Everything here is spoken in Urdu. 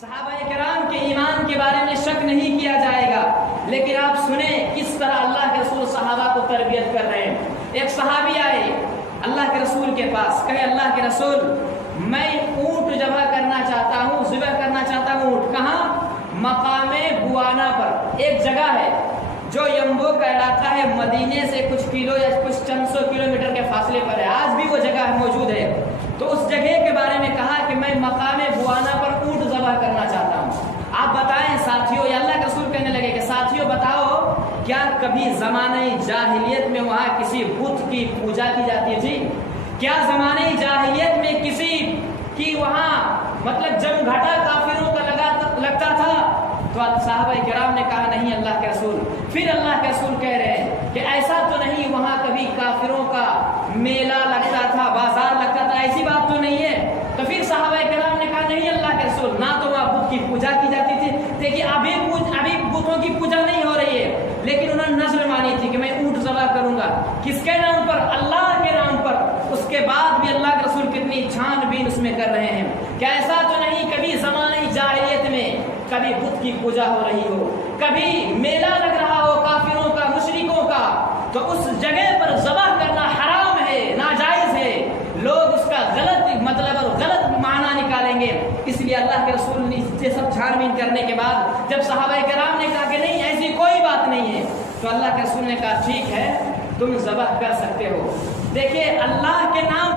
صحابہ کرام کے ایمان کے بارے میں شک نہیں کیا جائے گا، لیکن آپ سنیں کس طرح اللہ کے رسول صحابہ کو تربیت کر رہے ہیں۔ ایک صحابی آئے اللہ کے رسول کے پاس، کہے اللہ کے رسول میں اونٹ ذبح کرنا چاہتا ہوں، ذبح کرنا چاہتا ہوں اونٹ۔ کہاں؟ مقام بوانا پر، ایک جگہ ہے جو یمبو کا علاقہ ہے، مدینے سے کچھ کلو یا کچھ چند سو کلومیٹر کے فاصلے پر ہے، آج بھی وہ جگہ موجود ہے۔ تو اس جگہ کے بارے میں کہا کہ میں مقام بوانا پر اونٹ ذبح کرنا چاہتا ہوں۔ آپ بتائیں ساتھیوں، یا اللہ کے رسول کہنے لگے کہ ساتھیوں بتاؤ کیا کبھی زمانہ جاہلیت میں وہاں کسی بت کی پوجا کی جاتی تھی؟ کیا زمانہ جاہلیت میں کسی کی وہاں مطلب جم گھاٹا کافروں کا لگتا تھا؟ تو صحابہ کرام نے کہا نہیں اللہ کے رسول۔ پھر اللہ کے رسول کہہ رہے ہیں کہ ایسا تو نہیں وہاں کبھی کافروں کا میلہ لگتا تھا، بازار لگتا تھا، ایسی بات تو نہیں ہے؟ تو پھر صحابہ کرام نے کہا نہیں اللہ کے رسول، نہ تو وہاں بت کی پوجا کی جاتی تھی، دیکھیے ابھی بتوں کی پوجا نہیں ہو رہی ہے، لیکن انہوں نے نظر مانی تھی کہ میں اونٹ ذبح کروں گا، کس کے نام پر؟ اللہ کے نام پر۔ اس کے بعد بھی اللہ کے رسول کتنی چھان بین اس میں کر رہے ہیں کہ ایسا تو نہیں کبھی زمانہ جاہلیت میں کبھی بت کی پوجا ہو رہی ہو، کبھی میلہ لگ رہا ہو کافروں کا، مشرکوں کا، تو اس جگہ پر ذبح کرنا حرام ہے، ناجائز ہے، لوگ اس کا غلط مطلب اور غلط معنی نکالیں گے۔ اس لیے اللہ کے رسول نے یہ سب چھان بین کرنے کے بعد جب صحابہ کرام نے کہا کہ نہیں ایسی کوئی بات نہیں ہے، تو اللہ کے رسول نے کہا ٹھیک ہے تم ذبح کر سکتے ہو۔ دیکھیے اللہ کے نام